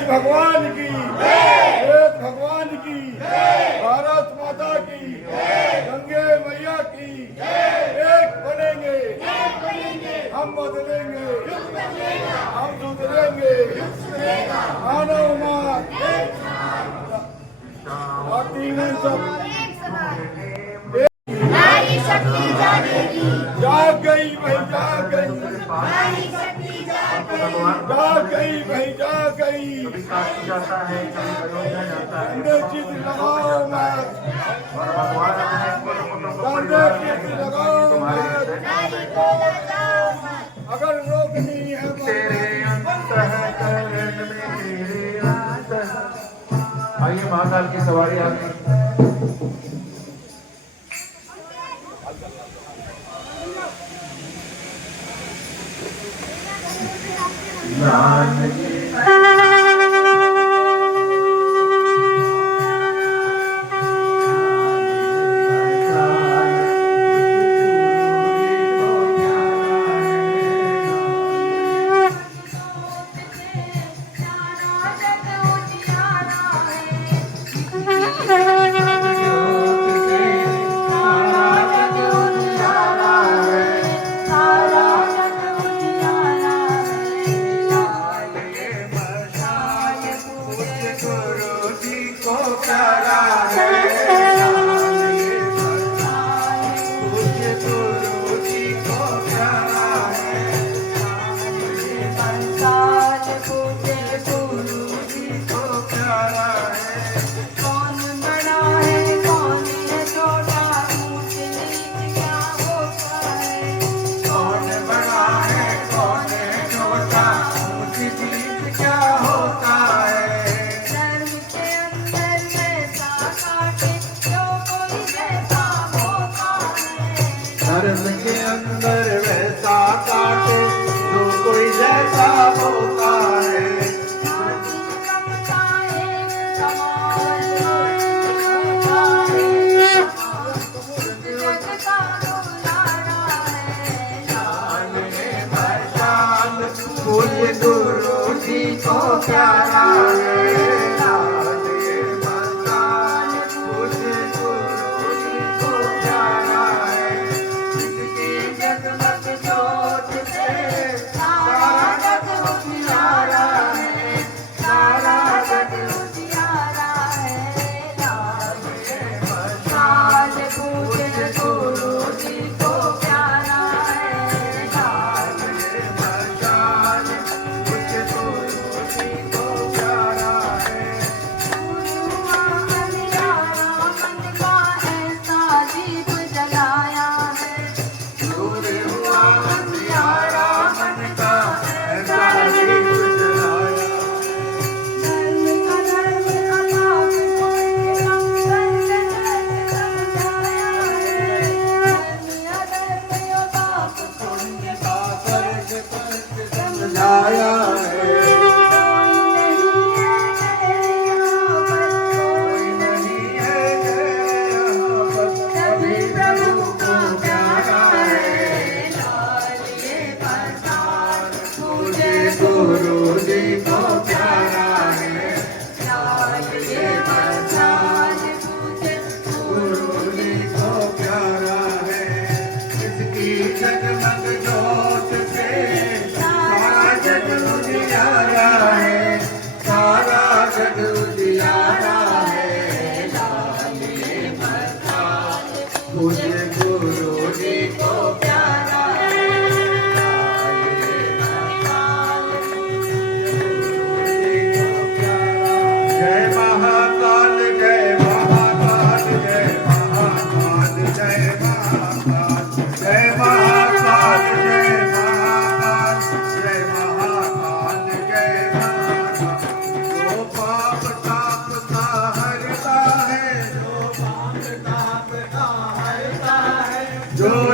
गणेश भगवान की, वेद भगवान की, भारत माता की, गंगे मैया की, एक बनेंगे, हम बदलेंगे, हम सुधरेंगे, मानव मात नारी शक्ति जागेगी, जाग गई भाई जाग गई, नारी शक्ति जागेगी, जाग गई भाई जाग गई, कभी काशी जाता है, कभी अयोध्या जाता है, कंधे चित लगाओ मत, और भगवान अपने कुटुंब को कंधे परिवार चित में लगाओ तुम्हारे मत, नारी को लजाओ मत, अगर रोकनी है तेरे अंतःकरण में तेरे अंतः। आइए महाकाल की सवारी आ गई। धर्म के अंदर वैसा काटे जो कोई जैसा होता है। पूज्य गुरु जी को प्यारा है,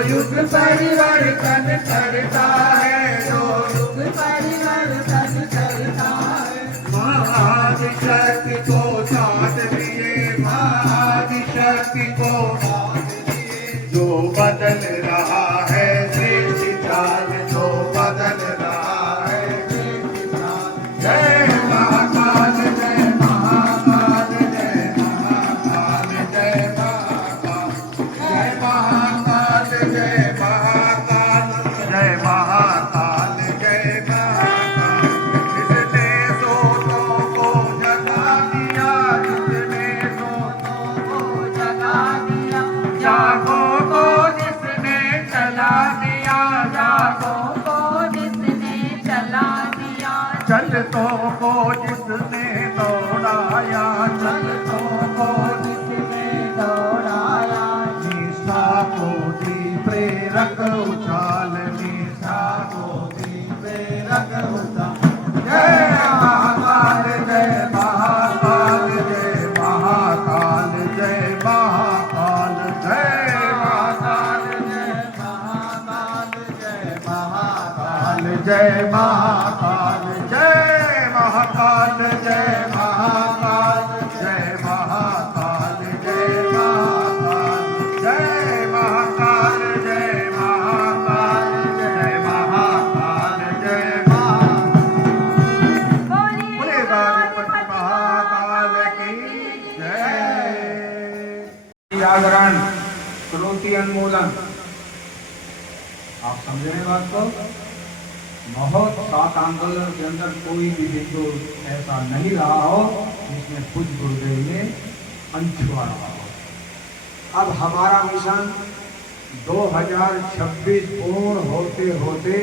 युग परिवर्तन करता है, जो युग परिवर्तन करता है। महाआदिशक्ति को साथ लिए, महाआदिशक्ति को साथ लिए, जो बदल रहा है सृष्टि चाल, जो बदल रहा है सृष्टि चाल। जय महाकाल। संतों को जिसने दौड़ाया, संतों को जिसने दौड़ाया, निशा को दी प्रेरक उछाल, निशा को दी प्रेरक उछाल। जय महाकाल, जय महाकाल, जय महाकाल, जय महाकाल, जय महाकाल, जय महाकाल, जय महाकाल, जय महाकाल, जय महाकाल, जय महाकाल, जय महाकाल, जय महाकाल, जय महाकाल, जय महाकाल, जय महाकाल, जय महाकाल। बोले गणपति महाकाल की जय। जागरण, क्रोधी उन्मूलन, आप समझ रहे बात को? बहुत सात आंदोलन के अंदर कोई भी बिंदु ऐसा नहीं रहा हो जिसमें खुद गुरुदेव ने अनछुआ रहा हो। अब हमारा मिशन 2026 पूर्ण होते होते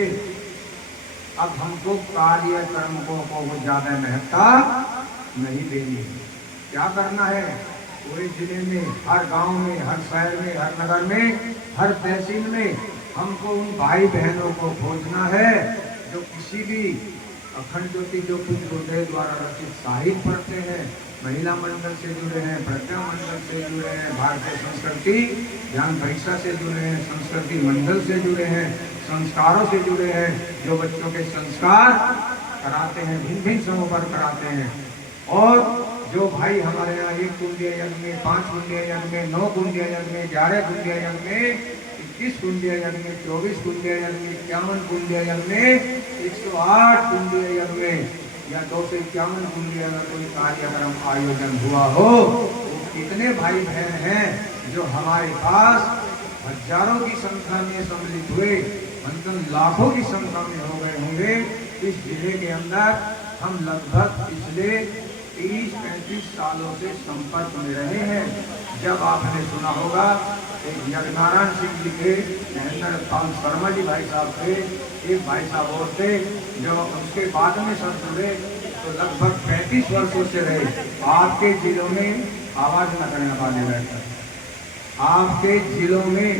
अब हमको कार्यक्रम को ज्यादा महत्ता नहीं देनी है। क्या करना है? पूरे जिले में, हर गांव में, हर शहर में, हर नगर में, हर तहसील में हमको उन भाई बहनों को खोजना है जो किसी भी अखंड ज्योति जो कुछ गुरुदेव द्वारा रचित साहित्य पढ़ते हैं, महिला मंडल से जुड़े हैं, प्रज्ञा मंडल से जुड़े हैं, भारतीय संस्कृति ज्ञान परीक्षा से जुड़े हैं, संस्कृति मंडल से जुड़े हैं, संस्कारों से जुड़े हैं, जो बच्चों के संस्कार कराते हैं, भिन्न भिन्न समूह पर कराते हैं। और जो भाई हमारे यहाँ 1 कुंडीय यज्ञ में, 5 कुंडीय यज्ञ में, 9 कुंडीय यज्ञ में, 11 कुंडीय यज्ञ में, 21 कुंडीय यज्ञ में, 24 कुंडीय यज्ञ में, 51 कुंडीय यज्ञ में, 108 कुंडीय यज्ञ में या 251 कुंडीय में कोई कार्यक्रम आयोजन हुआ हो, तो कितने भाई बहन हैं जो हमारे पास हजारों की संख्या में सम्मिलित हुए, मतलब लाखों की संख्या में हो गए होंगे। इस जिले के अंदर हम लगभग पिछले 30-35 सालों से संपर्क में रहे हैं। जब आपने सुना होगा एक यज्ञनारायण सिंह जी के, महेंद्र पाल शर्मा जी भाई साहब थे, एक भाई साहब और थे, जब उसके बाद में सब जुड़े तो लगभग 35 वर्षों से रहे। आपके जिलों में आवाज न करने वाले बैठे, आपके जिलों में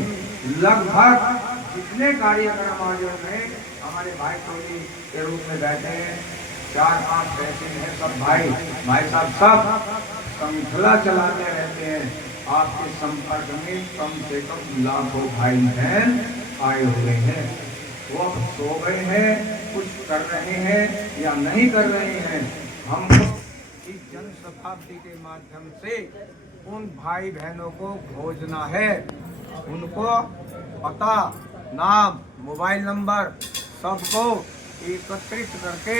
लगभग जितने कार्यक्रम आयोजन में हमारे भाई टोली के रूप में बैठे हैं, 4-5 ऐसे हैं, सब भाई साहब सब श्रृंखला चलाते रहते हैं। आपके संपर्क में कम से कम लाखों भाई बहन आए हुए हैं। वो अब सो गए हैं, कुछ कर रहे हैं या नहीं कर रहे हैं। हमको इस जन शताब्दी के माध्यम से उन भाई बहनों को खोजना है, उनको पता, नाम, मोबाइल नंबर सबको एकत्रित करके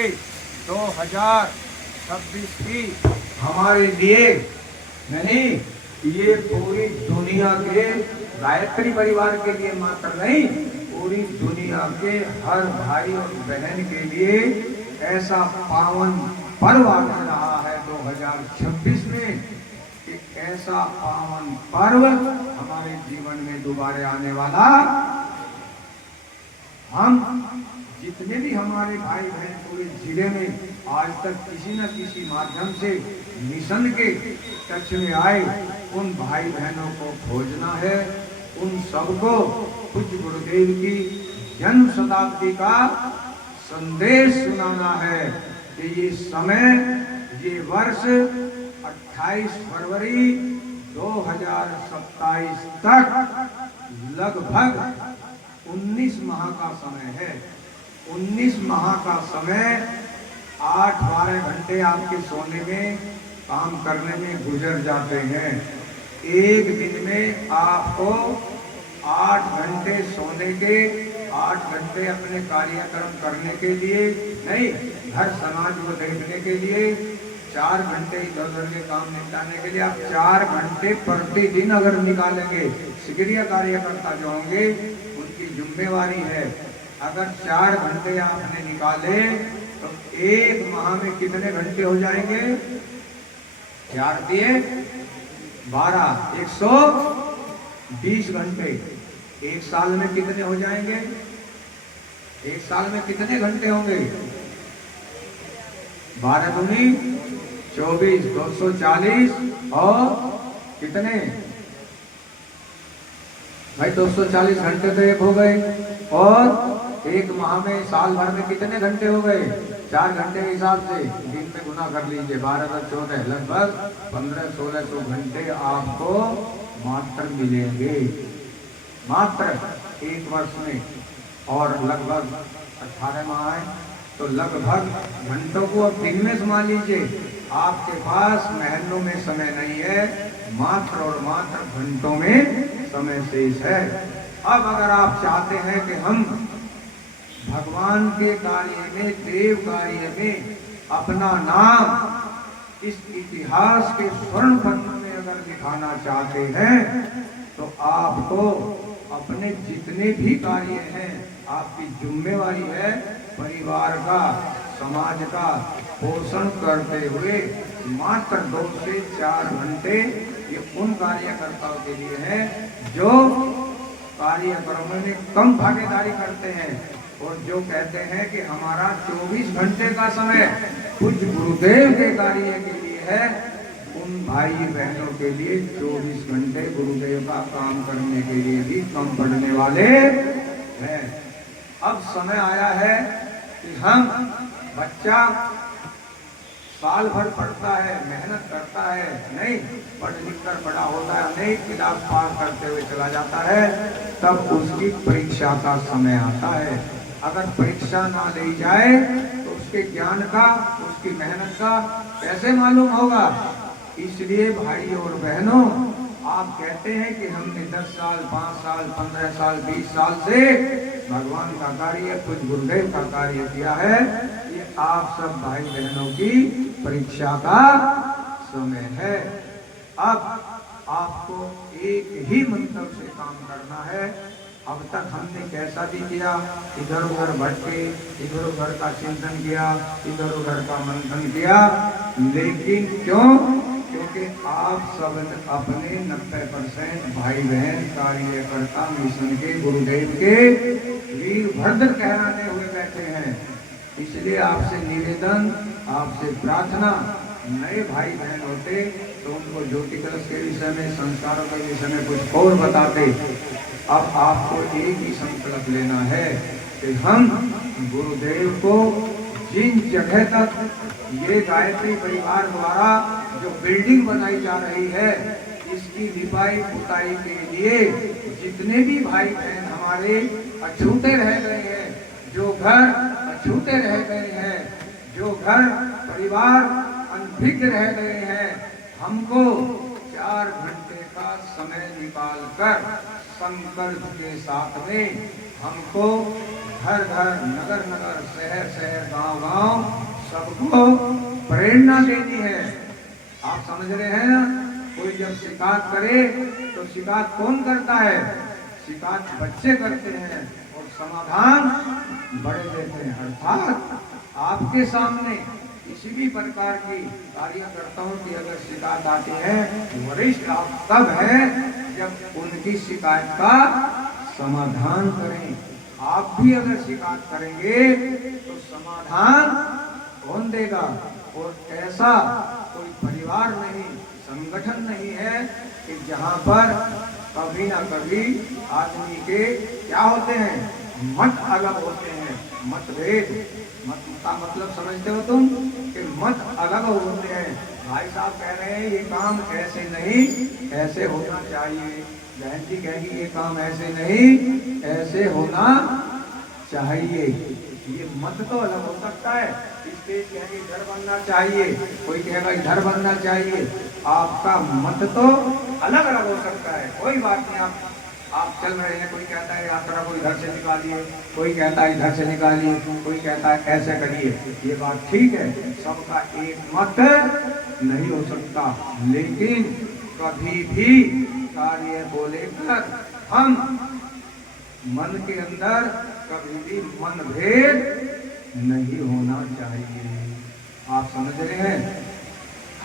2026 की हमारे लिए नहीं, ये पूरी दुनिया के गायत्री परिवार के लिए मात्र नहीं, पूरी दुनिया के हर भाई और बहन के लिए ऐसा पावन पर्व आ रहा है 2026 में। एक ऐसा पावन पर्व हमारे जीवन में दोबारा आने वाला। हम जितने भी हमारे भाई बहन पूरे जिले में आज तक किसी न किसी माध्यम से मिशन के टच में आए, उन भाई बहनों को खोजना है, उन सबको कुछ गुरुदेव की जन्म शताब्दी का संदेश सुनाना है कि ये समय, ये वर्ष 28 फरवरी 2027 तक लगभग 19 माह का समय है। 19 माह का समय 8-12 घंटे आपके सोने में, काम करने में गुजर जाते हैं। एक दिन में आपको 8 घंटे सोने के, 8 घंटे अपने कार्यक्रम करने के लिए नहीं, हर समाज को देखने के लिए, 4 घंटे इधर के काम निपटाने के लिए आप 4 घंटे प्रतिदिन अगर निकालेंगे, सक्रिय कार्यकर्ता जो होंगे उनकी जिम्मेवारी है। अगर 4 घंटे आपने निकाले तो एक माह में कितने घंटे हो जाएंगे? 4 दिए 12, 120 घंटे। एक साल में कितने हो जाएंगे? एक साल में कितने घंटे होंगे? 12 दूनी 24, 240 और कितने भाई 240 घंटे तो एक हो गए। और एक माह में साल भर में कितने घंटे हो गए? 4 घंटे के हिसाब से दिन में गुना कर लीजिए, 12 + 14 लगभग 1500-1600 घंटे आपको मात्र मिलेंगे, मात्र एक वर्ष में। और लगभग 18 माह है तो लगभग घंटों को अब दिन में समा लीजिए। आपके पास महीनों में समय नहीं है, मात्र और मात्र घंटों में समय शेष है। अब अगर आप चाहते हैं कि हम भगवान के कार्य में, देव कार्य में अपना नाम इस इतिहास के स्वर्ण पन्नों में अगर लिखाना चाहते हैं तो आपको अपने जितने भी कार्य हैं, आपकी जिम्मेवारी है परिवार का, समाज का पोषण करते हुए मात्र 2 से 4 घंटे ये उन कार्यकर्ताओं के लिए है जो कार्यक्रमों में कम भागीदारी करते हैं और जो कहते हैं कि हमारा 24 घंटे का समय कुछ गुरुदेव के कार्य के लिए है। उन भाई बहनों के लिए 24 घंटे गुरुदेव का काम करने के लिए भी कम पड़ने वाले हैं। अब समय आया है कि हम, बच्चा साल भर पढ़ता है, मेहनत करता है, नहीं पढ़ लिख कर बड़ा होता है, नहीं क्लास पास करते हुए चला जाता है, तब उसकी परीक्षा का समय आता है। अगर परीक्षा ना ली जाए तो उसके ज्ञान का, उसकी मेहनत का कैसे मालूम होगा? इसलिए भाई और बहनों, आप कहते हैं कि हमने 10 साल, 5 साल, 15 साल, 20 साल से भगवान का कार्य, कुछ गुरुदेव का कार्य किया है। ये आप सब भाई बहनों की परीक्षा का समय है। अब आपको एक ही मंत्र से काम करना है। अब तक हमने कैसा भी किया, इधर उधर भटके, इधर उधर का चिंतन किया, इधर उधर का मंथन किया, लेकिन क्यों? क्योंकि आप सब अपने 90% भाई बहन कार्यकर्ता मिशन के गुरुदेव के वीरभद्र कहलाने हुए बैठे हैं। इसलिए आपसे निवेदन, आपसे प्रार्थना, नए भाई बहन होते तो उनको ज्योति कलश के विषय में, संस्कारों के विषय में कुछ और बताते। अब आपको एक ही संकल्प लेना है कि हम गुरुदेव को जिन जगह तक ये गायत्री परिवार द्वारा जो बिल्डिंग बनाई जा रही है, इसकी लिपाई पुताई के लिए जितने भी भाई बहन हमारे अछूते रह गए हैं, जो घर अछूते रह गए हैं, जो घर परिवार अनभिज्ञ रह गए हैं, हमको 4 घंटे का समय निकाल कर संकल्प के साथ में हमको घर घर, नगर नगर, शहर शहर, गांव गांव सबको प्रेरणा देनी है। आप समझ रहे हैं ना? कोई जब शिकायत करे तो शिकायत कौन करता है? शिकायत बच्चे करते हैं और समाधान बड़े देते हैं। अर्थात आपके सामने किसी भी प्रकार की कार्यकर्ताओं की अगर शिकायत आती है, वरिष्ठ आप तब है जब उनकी शिकायत का समाधान करें। आप भी अगर शिकायत करेंगे तो समाधान कौन देगा? और ऐसा कोई परिवार नहीं, संगठन नहीं है कि जहां पर कभी ना कभी आदमी के क्या होते हैं, मत अलग होते हैं, मतभेद। मत का मतलब समझते हो तुम कि मत अलग होते हैं। भाई साहब कह रहे हैं ये काम ऐसे नहीं, ऐसे होना चाहिए। बहन जी कहेगी ये काम ऐसे नहीं, ऐसे होना चाहिए। ये मत तो अलग हो सकता है। स्टेज कहेगी इधर बनना चाहिए, कोई कहेगा इधर बनना चाहिए। आपका मत तो अलग अलग हो सकता है, कोई बात नहीं। आप चल रहे हैं, कोई कहता है यात्रा को इधर से निकालिए, कोई कहता है इधर से निकालिए, कोई कहता है ऐसे करिए। ये बात ठीक है, सबका एक मत नहीं हो सकता, लेकिन कभी भी कार्य को लेकर हम मन के अंदर कभी भी मनभेद नहीं होना चाहिए। आप समझ रहे हैं?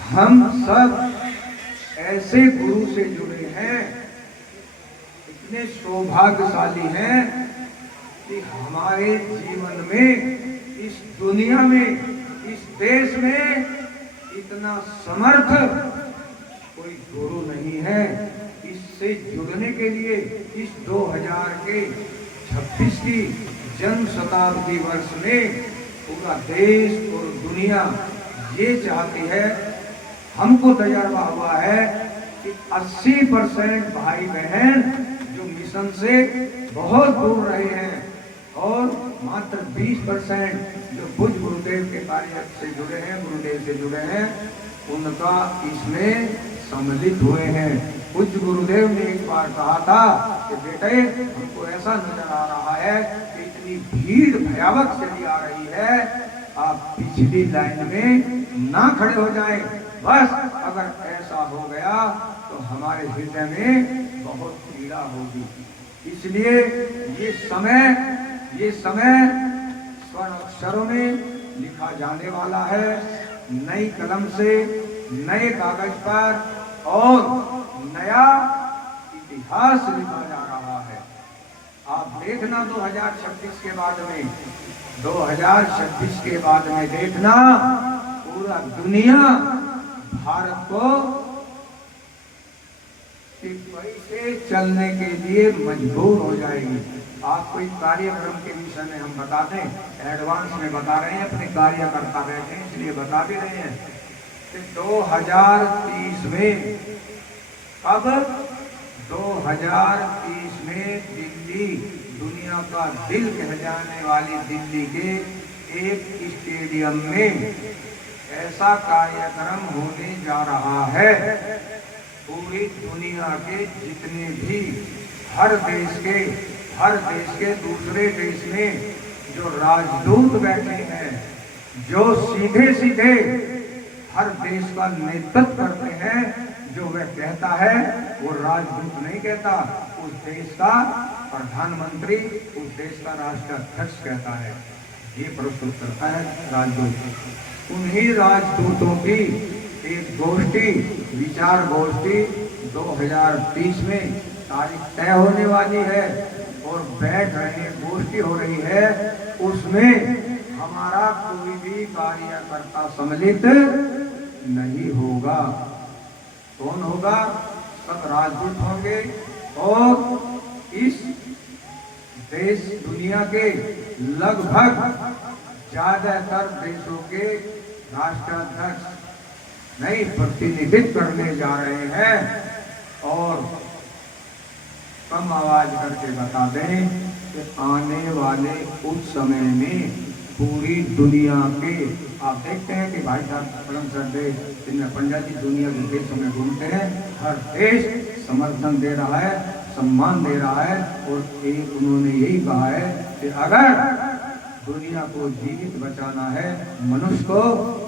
हम सब ऐसे गुरु से जुड़े हैं, इतने सौभाग्यशाली हैं कि हमारे जीवन में, इस दुनिया में इस देश में इतना समर्थ कोई गुरु नहीं है। इससे जुड़ने के लिए इस 2026 की जन्म शताब्दी वर्ष में पूरा देश और दुनिया ये चाहती है, हमको तजर्बा हुआ है कि 80% भाई बहन जो मिशन से बहुत दूर रहे हैं और मात्र 20% जो बुद्ध गुरुदेव के कार्य से जुड़े हैं, गुरुदेव से जुड़े हैं, उनका इसमें सम्मिलित हुए हैं। पूज्य गुरुदेव ने एक बार कहा था कि बेटे, हमको ऐसा नजर आ रहा है कि इतनी भीड़ भयावह चली आ रही है, आप पिछली लाइन में ना खड़े हो जाएं। बस अगर ऐसा हो गया तो हमारे हृदय में बहुत पीड़ा होगी। इसलिए ये समय स्वर्ण अक्षरों में लिखा जाने वाला है, नई कलम से, नए कागज पर, और नया इतिहास लिखा जा रहा है। आप देखना 2026 के बाद में, 2026 के बाद में देखना पूरा दुनिया भारत को पैसे चलने के लिए मजबूर हो जाएगी। आपको इस कार्यक्रम के विषय में हम बता दें, एडवांस में बता रहे हैं, अपने कार्यकर्ता बैठे हैं इसलिए बता भी रहे हैं कि 2030 में, अब 2030 में दिल्ली, दुनिया का दिल कह जाने वाली दिल्ली के एक स्टेडियम में ऐसा कार्यक्रम होने जा रहा है। पूरी दुनिया के जितने भी हर देश के दूसरे देश में जो राजदूत बैठे हैं, जो सीधे सीधे हर देश का नेतृत्व करते हैं, जो वह कहता है वो राजदूत नहीं कहता, उस देश का प्रधानमंत्री, उस देश का राष्ट्राध्यक्ष कहता है, ये प्रस्तुत करता है राजदूत। उन्हीं राजदूतों की एक गोष्ठी, विचार गोष्ठी 2030 में तारीख तय होने वाली है और बैठ रहे हैं, गोष्ठी हो रही है। उसमें हमारा कोई भी कार्यकर्ता सम्मिलित नहीं होगा। कौन होगा? सब राजदूत होंगे और इस देश दुनिया के लगभग ज्यादातर देशों के राष्ट्राध्यक्ष नहीं प्रतिनिधित्व करने जा रहे हैं। और कम आवाज करके बता दें कि आने वाले उस समय में पूरी दुनिया के, आप देखते हैं कि भाई साहब परम श्रद्धेय जिनमें पंडित जी दुनिया के देशों में घूमते हैं, हर देश समर्थन दे रहा है, सम्मान दे रहा है। और एक उन्होंने यही कहा है कि अगर दुनिया को जीवित बचाना है, मनुष्य को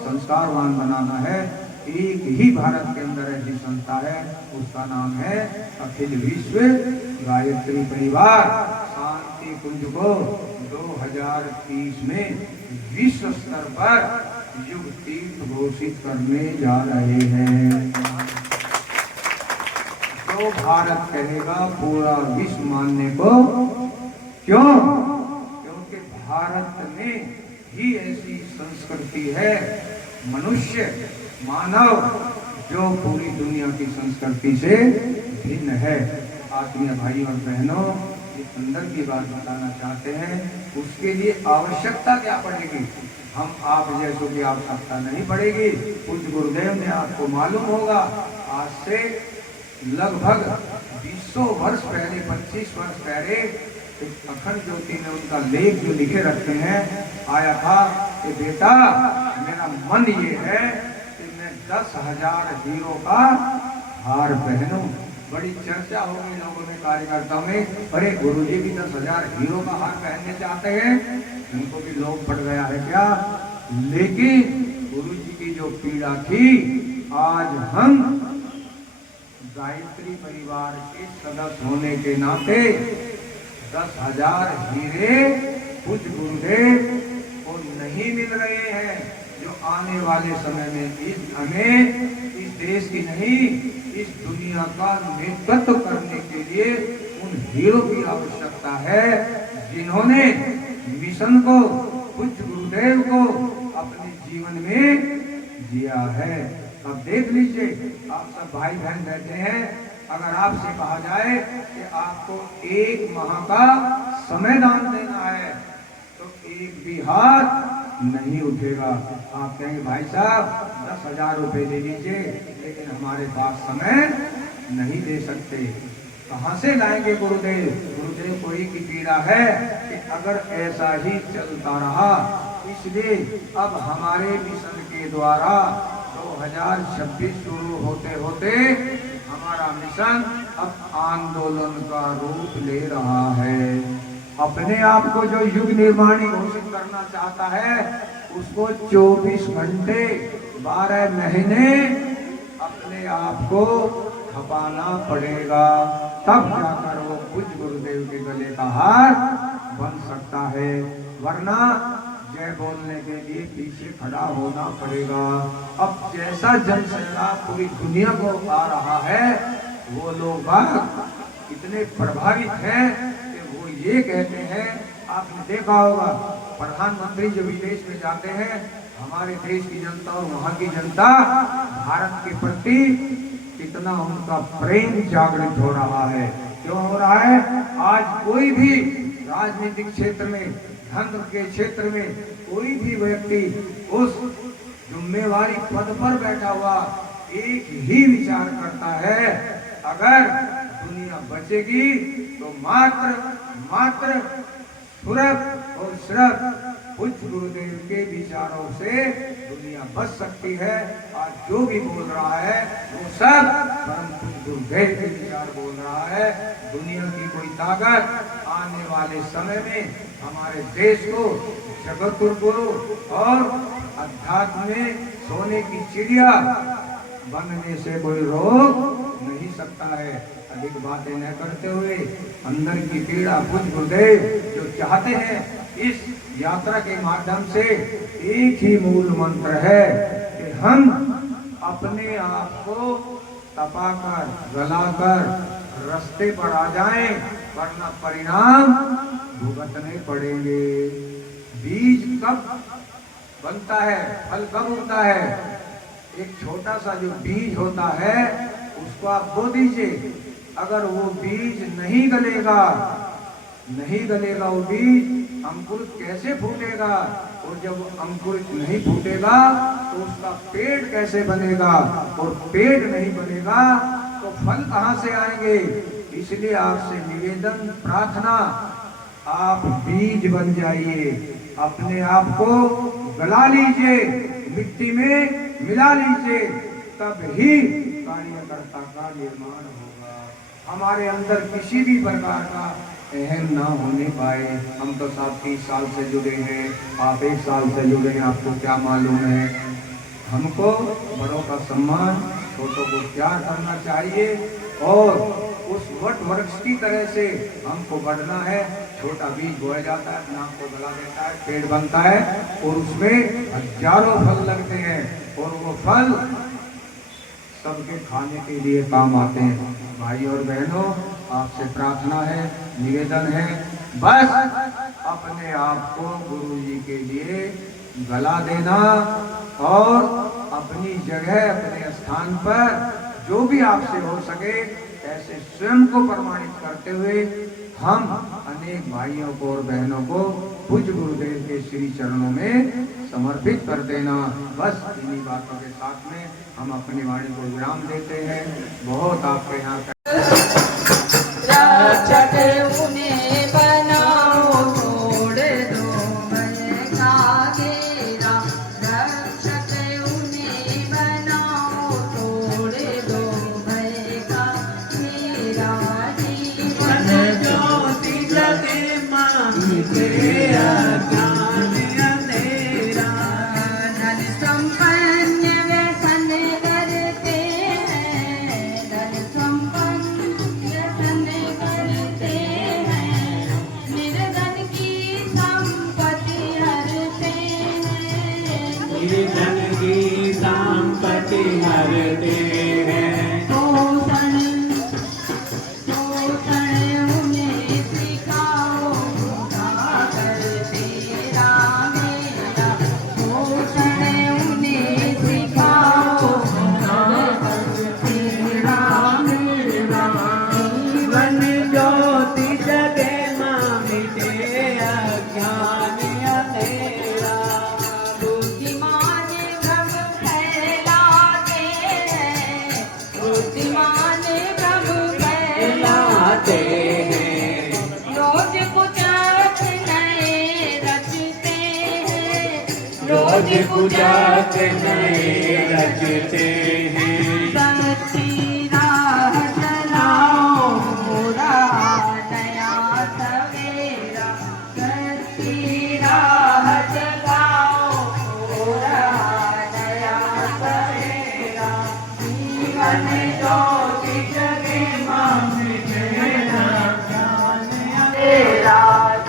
संस्कारवान बनाना है, एक ही भारत के अंदर ऐसी संस्था है, उसका नाम है अखिल विश्व गायत्री परिवार। शांति कुंज को 2030 में विश्व स्तर पर युग तीर्थ घोषित करने जा रहे हैं। जो भारत कहेगा पूरा विश्व मानने को, क्यों? क्योंकि भारत में ही ऐसी संस्कृति है, मनुष्य, मानव, जो पूरी दुनिया की संस्कृति से भिन्न है। आत्मीय भाई और बहनों, ये अंदर की बात बताना चाहते हैं, उसके लिए आवश्यकता क्या पड़ेगी? हम आप जैसों की आवश्यकता नहीं पड़ेगी। पूज्य गुरुदेव ने आपको मालूम होगा, आज से लगभग 200 वर्ष पहले, 25 वर्ष पहले अखंड ज्योति ने उनका लेख जो लिखे रखते हैं आया था कि बेटा, मेरा मन ये है कि मैं 10,000 हीरो का हार पहनूं। बड़ी चर्चा हो गई लोगों में, कार्यकर्ताओं में, अरे गुरुजी भी 10,000 हीरो का हार पहनने चाहते हैं, उनको भी लोग पड़ गया है क्या? लेकिन गुरुजी की जो पीड़ा थी, आज हम गायत्री परिवार के सदस्य होने के नाते 10,000 हीरे पूज्य गुरुदेव को नहीं मिल रहे हैं, जो आने वाले समय में हमें इस देश की नहीं, इस दुनिया का नेतृत्व करने के लिए उन हीरो की आवश्यकता है, जिन्होंने मिशन को, पूज्य गुरुदेव को अपने जीवन में जिया है। अब देख लीजिए, आप सब भाई बहन बैठे हैं, अगर आपसे कहा जाए कि आपको 1 माह का समय दान देना है तो एक भी हाथ नहीं उठेगा। आप कहेंगे भाई साहब 10,000 रुपए दे दीजिए, लेकिन हमारे पास समय नहीं दे सकते। कहाँ से लाएंगे गुरुदेव? गुरुदेव को एक ही पीड़ा है कि अगर ऐसा ही चलता रहा, इसलिए अब हमारे मिशन के द्वारा 2026 शुरू होते होते हमारा मिशन अब आंदोलन का रूप ले रहा है। अपने आप को जो युग निर्माणी घोषित करना चाहता है, उसको 24 घंटे 12 महीने अपने आप को खपाना पड़ेगा, तब जाकर वो पूज्य गुरुदेव के गले का हार बन सकता है। वरना जय बोलने के लिए पीछे खड़ा होना पड़ेगा। अब जैसा जनसंख्या पूरी दुनिया को आ रहा है, वो लोग बात इतने प्रभावित हैं कि वो ये कहते हैं, आपने देखा होगा प्रधानमंत्री जो विदेश में जाते हैं, हमारे देश की जनता और वहाँ की जनता भारत के प्रति कितना उनका प्रेम जागृत हो रहा है। क्यों हो रहा है? आज कोई भी राजनीतिक क्षेत्र में, धर्म के क्षेत्र में कोई भी व्यक्ति उस जिम्मेवारी पद पर बैठा हुआ एक ही विचार करता है, अगर दुनिया बचेगी तो मात्र सुरभ और श्रभ पूज्य गुरुदेव के विचारों से दुनिया बच सकती है। आज जो भी बोल रहा है वो सब परम पूज्य गुरुदेव के विचार बोल रहा है। दुनिया की कोई ताकत आने वाले समय में हमारे देश को जगतगुरु और अध्यात्म में सोने की चिड़िया बनने से कोई रोक नहीं सकता है। अधिक बातें न करते हुए अंदर की पीड़ा पूज्य गुरुदेव जो चाहते हैं, इस यात्रा के माध्यम से एक ही मूल मंत्र है कि हम अपने आप को तपाकर गलाकर रास्ते पर आ जाएं, वरना परिणाम भुगतने पड़ेंगे। बीज कब बनता है, फल कब उगता है? एक छोटा सा जो बीज होता है उसको आप बो दीजिए, अगर वो बीज नहीं गलेगा वो बीज अंकुरित कैसे फूटेगा? और जब अंकुरित नहीं फूटेगा तो उसका पेड़ कैसे बनेगा? और पेड़ नहीं बनेगा तो फल कहाँ से आएंगे? इसलिए आपसे निवेदन, प्रार्थना, आप बीज बन जाइए, अपने आप को गला लीजिए, मिट्टी में मिला लीजिए, तब ही कार्यकर्ता का निर्माण होगा। हमारे अंदर किसी भी प्रकार का अहम ना होने पाए। हम तो साहब 30 साल से जुड़े हैं, आप 1 साल से जुड़े हैं, आपको क्या मालूम है? हमको बड़ों का सम्मान, छोटों को प्यार करना चाहिए और उस वट वृक्ष की तरह से हमको बढ़ना है। छोटा बीज बोया जाता है, नाम को गला देता है, पेड़ बनता है और उसमें हजारों फल लगते हैं और वो फल सबके खाने के लिए काम आते हैं। भाई और बहनों, आपसे प्रार्थना है, निवेदन है, बस अपने आप को गुरु जी के लिए गला देना और अपनी जगह, अपने स्थान पर जो भी आपसे हो सके ऐसे स्वयं को प्रमाणित करते हुए हम अनेक भाइयों को और बहनों को पूज्य गुरुदेव के श्री चरणों में समर्पित कर देना। बस इन्हीं बातों के साथ में हम अपनी वाणी को विराम देते हैं। बहुत आपके यहाँ शोषण पूजा के नए रचते हैं। सच्ची राह चलाओ मोरा नया सवेरा, सच्ची राह चलाओ मोरा नया सवेरा। जीवन ज्योति जगे मामी मेरा ज्ञान अंधेरा,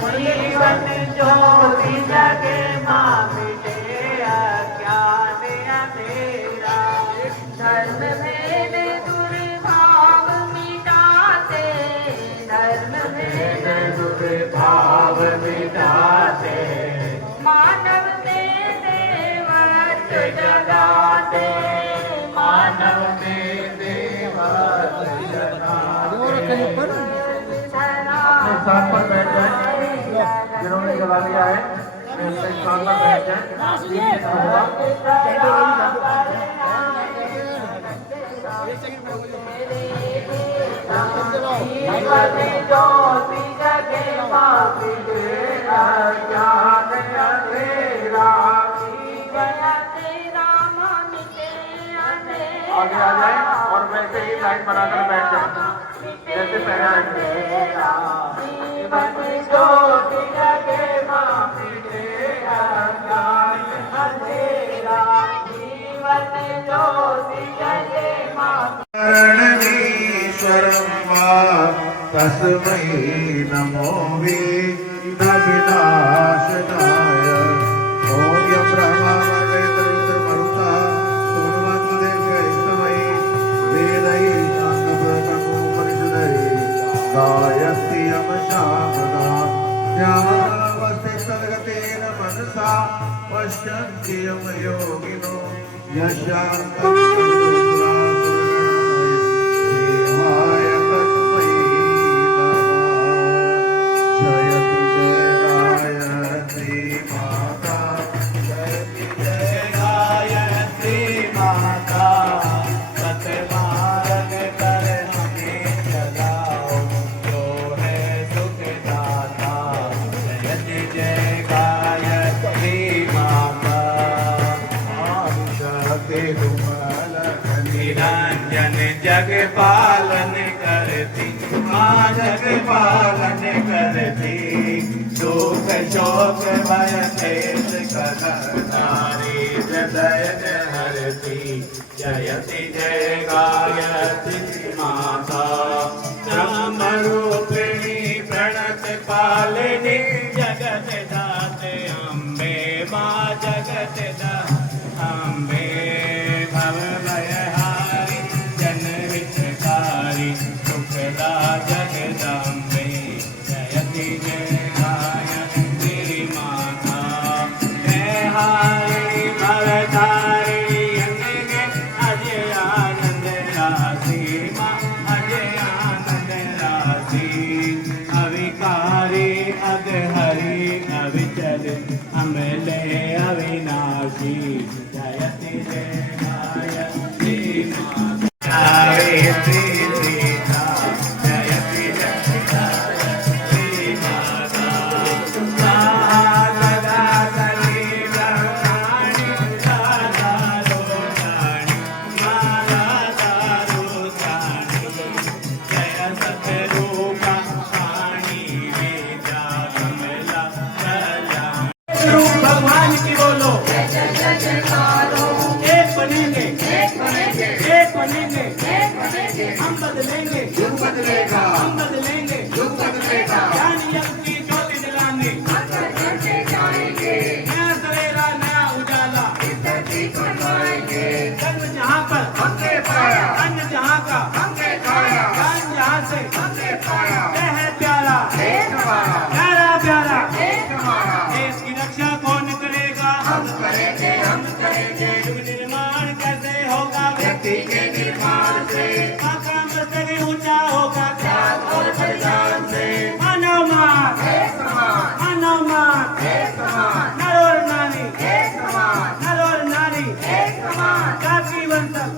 जीवन ज्योति जगे मामी मेरा ज्ञान अंधेरा। धर्म भेद दुर्भाव मिटाते, धर्म भेद दुर्भाव मिटाते, मानव में देवत्व जगाते, मानव में देवत्व जगाते। स्थान पर बैठ जाए, जिन्होंने जला लिया है अपने स्थान पर बैठ ज्योति जगे मामी मेरा ज्ञान अंधेरा। जीवन तेरा मामिते अंधेरा। आगे आ जाए और वैसे ही लाइन बनाकर बैठ जाए जैसे पहला अंधेरा, जीवन ज्योति जगे मामी मेरा ज्ञान अंधेरा। जीवन ज्योति जगे मामी कारणमीश्वरं वा तस्मै नमो विघ्नविनाशनाय। ॐ यं ब्रह्मा वदेन्द्ररुद्रमरुतः स्तोमवद्देव्यै वेदैः शान्तिप्रकटोपनिषदैः गायत्री यं शामदा। ध्यानावस्थितगतेन मनसा पश्यन्ति यं योगिनो यशान्तं देवाय तस्मै नमः। जयति जय गायत्री माता, जयति जय गायत्री माता। सतमार्ग पर हमें चलाओ, जो है सुखदाता। जयति जय गायत्री माता। आदिशक्ति दुर्बल निरंजन जग पालन करती, माँ जग पालन करती। दुख शोक भय क्लेश कलहकारी हृदय हरती। जयति जय गायत्री माता। नाम रूपिणी प्रणत पालिनी, जगत दाते अम्बे माँ जगत दाते अम्बे। भव भयहारी जन हितकारी, सुखदा जगदम्बे। जयति जय गायत्री माता। जय हारी भवतारी अंगे अजय आनंद राशि माँ, अजय आनंद राशि। अविकारी अगहरी अविचल अमले अविनाशी। जयति जय गायत्री माता। गायत्री सीता, जयति जय गायत्री माता। सदा सली ब्रह्माणी, सदा रोगाणी, माला दारुकाणी। जय सतरूपा पाणी वेदा कमला कल्याण। रूप भगवान की बोलो, एक बनेंगे, एक बनेंगे, हम बदलेंगे, युग बदलेगा, हम बदलेंगे, युग बदलेगा। ज्ञान यज्ञ की ज्योति जलाने, नया सवेरा नया उजाला। जन्म जहाँ पर हमने पाया, अन्न जहाँ का हमने खाया, ज्ञान जहाँ से हमने पाया। यह है प्यारा, प्यारा प्यारा देश की रक्षा कौन करेगा? हम करेंगे, हम करेंगे। युग निर्माण कैसे होगा? व्यक्ति के निर्माण से। आका मस्तक ऊंचा होगा ज्ञान और बलिदान से। मानव मान, मानव मान, नर और नारी, नर और नारी, जाति वंशज,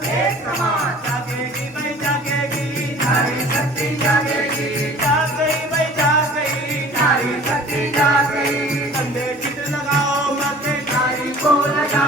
जागेगी भाई जागेगी, नारी शक्ति जागेगी। जाग गई भाई जाग गई, नारी शक्ति जाग गई। कंधे चित्र लगाओ, मथे नारी को लगा।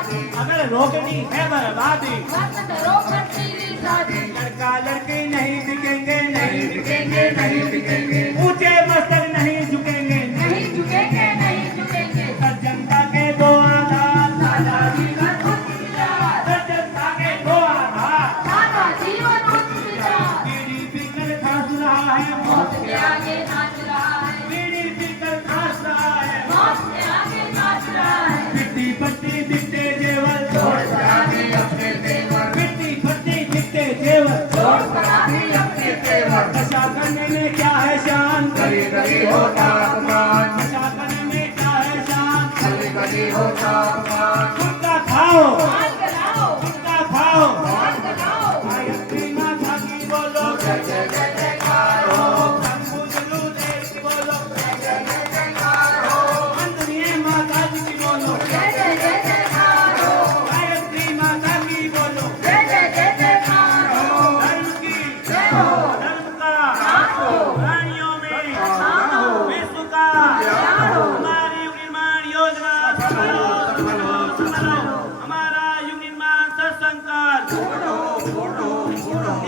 शादी अगर रोकनी है बर्बादी मत करो खर्चीली शादी लड़का लड़की नहीं बिकेंगे नहीं बिकेंगे नहीं बिकेंगे ऊंचे मस्तक नहीं झुकेंगे नहीं झुकेंगे नहीं झुकेंगे सज्जनता के दो आधार सादा जीवन उच्च विचार सज्जनता के दो आधार सादा जीवन उच्च विचार बीड़ी पीकर खास रहा है मौत के आगे नाच रहा है बीड़ी पीकर खास रहा है मौत के आगे नाच रहा है मिट्टी पट्टी दिखते जेवर छोड़ सलामी अपने तेवर मिट्टी पट्टी दिखते जेवर छोड़ सलामी अपने तेवर नशा करने में क्या है शान गली गली होता अपमान, नशा करने में क्या है शान गली गली होता अपमान। गुटखा खाओ मान कराओ गुटखा खाओ मान कराओ गायत्री माता की बोलो जय जय जय जयकार हो शंभू जलू देश की बोलो जय जय जय जयकार हो अंतरिये माता जी की बोलो जय जय जय जयकार हो गायत्री माता की बोलो जय जय जय जयकार हो धर्म की जय हो धर्म का नाथ हो प्राणियों में नाथ हो विश्व का कल्याण हो हमारी युग निर्माण योजना सफल हो, सफल हो, सफल हो। हमारा युग निर्माण सत्संकल्प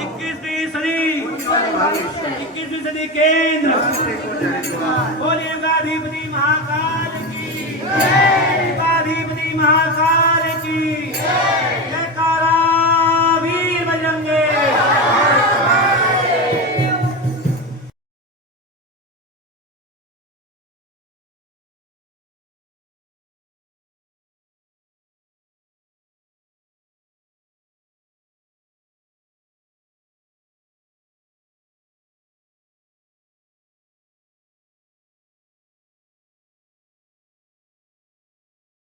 21वीं सदी केंद्र बोलिए युगाधिपति महाकाल की युगाधिपति महाकाल की